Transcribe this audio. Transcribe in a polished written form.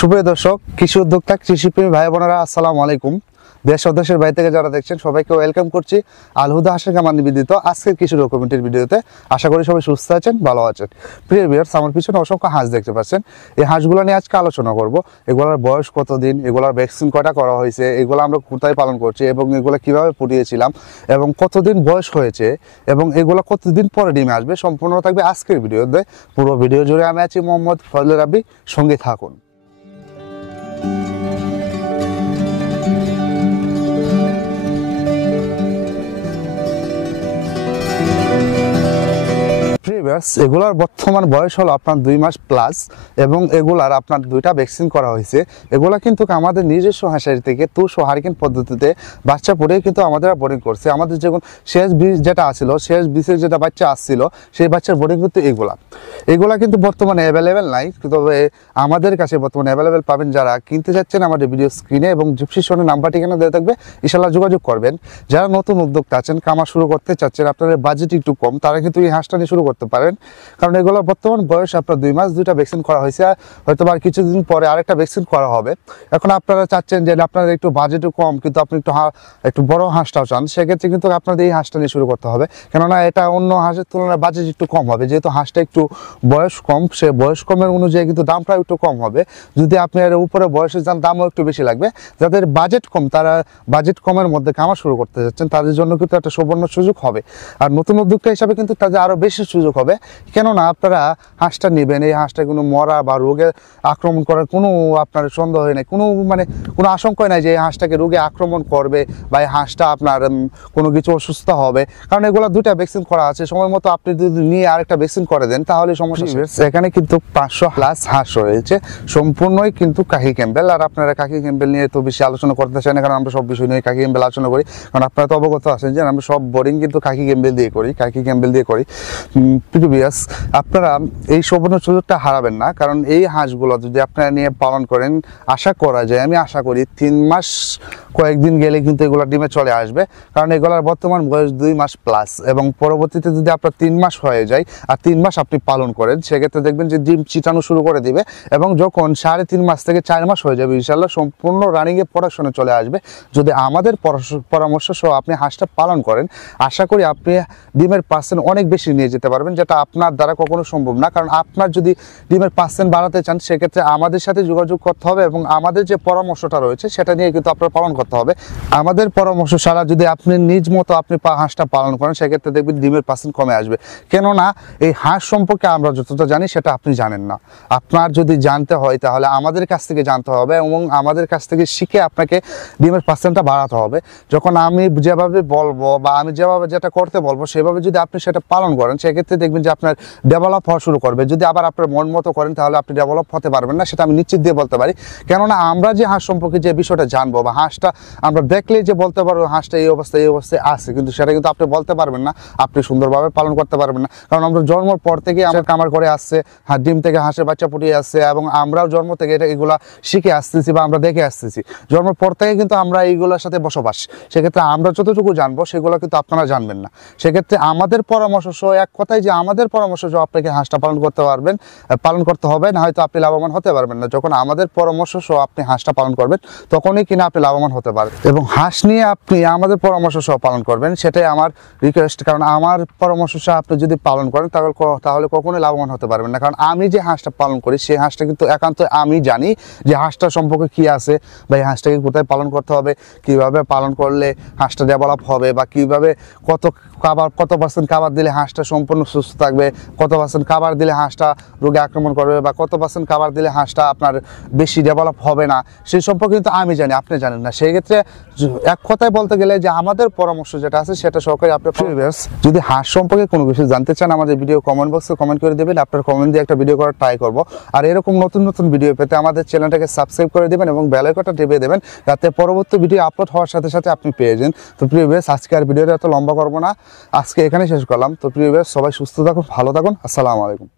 সুপ্রিয় দর্শক, কৃষি উদ্যোক্তা কৃষিপ্রেমী ভাই বোনেরা, আসসালামু আলাইকুম। দেশ ও দেশের বাইরে থেকে যারা দেখছেন সবাইকে ওয়েলকাম করছি আল হুদা হাঁসের খামার নিবেদিত আজকের কৃষি ডকুমেন্টের ভিডিওতে। আশা করি সবাই সুস্থ আছেন, ভালো আছেন। প্রিয় ভিউয়ার্স, আমার পিছনে অসংখ্য হাঁস দেখতে পাচ্ছেন। এই হাঁসগুলো নিয়ে আজকে আলোচনা করব। এগুলোর বয়স কতদিন, এগুলোর ভ্যাকসিন কয়টা করা হয়েছে, এগুলো আমরা কোথায় পালন করছি এবং এগুলো কিভাবে ফুটিয়েছিলাম এবং কতদিন বয়স হয়েছে এবং এগুলো কতদিন পরে ডিমে আসবে, সম্পূর্ণ থাকবে আজকের ভিডিওতে। পুরো ভিডিও জুড়ে আমি আছি মোহাম্মদ ফজলে রাব্বি, সঙ্গে থাকুন। এগুলার বর্তমান বয়স হলো আপনার 2 মাস প্লাস এবং এগুলার আপনার 2টা ভ্যাকসিন করা হয়েছে। এগুলা কিন্তু আমাদের নিজস্ব হাঁসারি থেকে তুষ ও হারিকেন পদ্ধতিতে বাচ্চা পড়ে কিন্তু আমাদের বোর্ডিং করছে। আমাদের যখন শেষ বীজ যেটা আসছিল, শেষ বীজের যেটা বাচ্চা আসছিল, সেই বাচ্চার বোর্ডিং কিন্তু এগুলা কিন্তু বর্তমানে অ্যাভেলেবেল নাই, তবে আমাদের কাছে বর্তমানে অ্যাভেলেবেল পাবেন। যারা কিনতে যাচ্ছেন আমাদের ভিডিও স্ক্রিনে এবং ডিসক্রিপশনে নাম্বার ঠিকানা দেওয়া থাকবে, ইনশাআল্লাহ যোগাযোগ করবেন। যারা নতুন উদ্যোক্তা আছেন, কামার শুরু করতে চাচ্ছেন, আপনাদের বাজেট একটু কম, তারা কিন্তু এই হাঁসটা নিয়ে শুরু করতে পারেন। কারণ এগুলো বর্তমান বয়স আপনার 2 মাস, 2টা ভ্যাকসিন করা হয়েছে, হয়তো আর কিছুদিন পরে আরেকটা ভ্যাকসিন করা হবে। এখন আপনারা চাচ্ছেন যে আপনাদের একটু বাজেটও কম, কিন্তু আপনি একটু বড় হাঁসটাও চান, সেক্ষেত্রে কিন্তু আপনাদের এই হাঁসটা নিয়ে শুরু করতে হবে। কেননা এটা অন্য হাঁসের তুলনায় বাজেট একটু কম হবে, যেহেতু হাঁসটা একটু বয়স কম, সে বয়স কমের অনুযায়ী কিন্তু দামটা একটু কম হবে। যদি আপনি এর উপরে বয়সে যান, দামও একটু বেশি লাগবে। যাদের বাজেট কম, তারা বাজেট কমের মধ্যে খামার শুরু করতে যাচ্ছেন, তাদের জন্য কিন্তু একটা সুবর্ণ সুযোগ হবে। আর নতুন উদ্যোক্তা হিসাবে কিন্তু তাদের আরও বেশি সুযোগ হবে। কেননা আপনারা হাঁসটা নেবেন, এই হাঁসটা কোনো মরা বা রোগে আক্রমণ করার কোনো আপনার সন্দেহ নেই, কোনো আশঙ্কাই নাই যে এই হাঁসটাকে রোগে আক্রমণ করবে বা এই হাঁসটা আপনার কোনো কিছু অসুস্থ হবে। কারণ এগুলো 2টা ভ্যাকসিন করা আছে, সময় মতো আপনি যদি নিয়ে আরেকটা ভ্যাকসিন করে দেন তাহলে সমস্যা। এখানে কিন্তু 500 প্লাস হাঁস রয়েছে, সম্পূর্ণই কিন্তু কাকি ক্যাম্বেল। আর আপনারা কাকি ক্যাম্বেল নিয়ে তো বেশি আলোচনা করতে চাই না, কারণ আমরা সব বিষয় নিয়ে কাকি ক্যাম্বেল আলোচনা করি। কারণ আপনারা তো অবগত আছেন যে আমরা সব বোর্ডিং কিন্তু কাকি ক্যাম্বেল দিয়ে করি। আপনারা এই সুবর্ণ সুযোগটা হারাবেন না, কারণ এই হাঁসগুলো যদি আপনারা নিয়ে পালন করেন, আশা করা যায়, আমি আশা করি 3 মাস কয়েকদিন গেলে কিন্তু এগুলো ডিমে চলে আসবে। কারণ এগুলোর বর্তমান বয়স 2 মাস প্লাস এবং পরবর্তীতে যদি আপনার 3 মাস হয়ে যায় আর 3 মাস আপনি পালন করেন, সেক্ষেত্রে দেখবেন যে ডিম চিটানো শুরু করে দিবে এবং যখন 3.5 মাস থেকে 4 মাস হয়ে যাবে, ইনশাআল্লাহ সম্পূর্ণ রানিংয়ে প্রোডাকশনে চলে আসবে। যদি আমাদের পরামর্শ সহ আপনি হাঁসটা পালন করেন, আশা করি আপনি ডিমের পার্সেন্ট অনেক বেশি নিয়ে যেতে পারবেন, যেটা আপনার দ্বারা কখনো সম্ভব না। কারণ আপনার যদি ডিমের পার্সেন্ট বাড়াতে চান, সেক্ষেত্রে আমাদের সাথে যোগাযোগ করতে হবে এবং আমাদের যে পরামর্শটা রয়েছে সেটা নিয়ে কিন্তু আপনার পালন করতে হবে। আমাদের পরামর্শ ছাড়া যদি আপনি নিজ মতো আপনি হাঁসটা পালন করেন, সেক্ষেত্রে দেখবেন ডিমের পার্সেন্ট কমে আসবে। কেননা এই হাঁস সম্পর্কে আমরা যতটা জানি সেটা আপনি জানেন না। আপনার যদি জানতে হয় তাহলে আমাদের কাছ থেকে জানতে হবে এবং আমাদের কাছ থেকে শিখে আপনাকে ডিমের পার্সেন্টটা বাড়াতে হবে। যখন আমি যেভাবে বলবো বা আমি যেটা করতে বলবো সেভাবে যদি আপনি সেটা পালন করেন, সেক্ষেত্রে দেখবেন যে আপনার ডেভেলপ হওয়া শুরু করবে। যদি আবার আপনার মন মতো করেন তাহলে আপনি ডেভেলপ হতে পারবেন না, সেটা আমি নিশ্চিত দিয়ে বলতে পারি। কেননা আমরা যে হাঁস সম্পর্কে যে বিষয়টা জানবো বা হাঁসটা আমরা দেখলেই যে বলতে পারবো হাঁসটা এই অবস্থায় আছে, কিন্তু সেটা কিন্তু আপনি বলতে পারবেন না, আপনি সুন্দরভাবে পালন করতে পারবেন না। কারণ আমরা জন্মের পর থেকে আমরা কামার করে আসছে, ডিম থেকে হাঁসের বাচ্চা ফুটিয়ে আসছে এবং আমরাও জন্ম থেকে এগুলা শিখে আসতেছি বা আমরা দেখে আসতেছি। জন্মের পর থেকে কিন্তু আমরা এইগুলোর সাথে বসবাস, সেক্ষেত্রে আমরা যতটুকু জানবো সেগুলো কিন্তু আপনারা জানবেন না। সেক্ষেত্রে আমাদের পরামর্শ সহ, এক কথায় যে আমাদের পরামর্শ সহ আপনাকে হাঁসটা পালন করতে হবে, না হয়তো আপনি লাভবান হতে পারবেন না। যখন আমাদের পরামর্শ সহ আপনি হাঁসটা পালন করবেন, তখনই কিনা আপনি লাভবান হতে পারবেন। এবং হাঁস নিয়ে আপনি আমাদের পরামর্শ সহ পালন করবেন, সেটাই আমার রিকোয়েস্ট। কারণ আমার পরামর্শ সহ আপনি যদি পালন করেন তাহলে কখনোই লাভবান হতে পারবেন না। কারণ আমি যে হাঁসটা পালন করি, সেই হাঁসটা কিন্তু একান্ত আমি জানি যে হাঁসটা সম্পর্কে কি আছে বা এই হাঁসটাকে কোথায় পালন করতে হবে, কিভাবে পালন করলে হাঁসটা ডেভেলপ হবে বা কিভাবে কত পার্সেন্ট খাবার দিলে হাঁসটা সম্পূর্ণ সুস্থ থাকবে, কত পার্সেন্ট খাবার দিলে হাঁসটা রোগে আক্রমণ করবে বা কত পার্সেন্ট খাবার দিলে হাঁসটা আপনার বেশি ডেভেলপ হবে না, সেই সম্পর্কে কিন্তু আমি জানি, আপনি জানেন না। সেই ক্ষেত্রে এক কথায় বলতে গেলে যে আমাদের পরামর্শ যেটা আছে সেটা সহকারে আপনার যদি হাঁস সম্পর্কে কোনো কিছু জানতে চান, আমাদের ভিডিও কমেন্ট বক্সে কমেন্ট করে দেবেন। আপনার কমেন্ট দিয়ে একটা ভিডিও করার ট্রাই করবো। আর এরকম নতুন ভিডিও পেতে আমাদের চ্যানেলটাকে সাবস্ক্রাইব করে দেবেন এবং বেল আইকনটা টিপে দেবেন, যাতে পরবর্তী ভিডিও আপলোড হওয়ার সাথে সাথে আপনি পেয়ে যান। তো প্রিয় ভিউয়ার্স, আজকে আর ভিডিওটা এত লম্বা করবো না, আজকে এখানে শেষ করলাম। তো প্রিয় ভিউয়ার্স, সবাই সুস্থ থাকুন, ভালো থাকুন, আসসালামু আলাইকুম।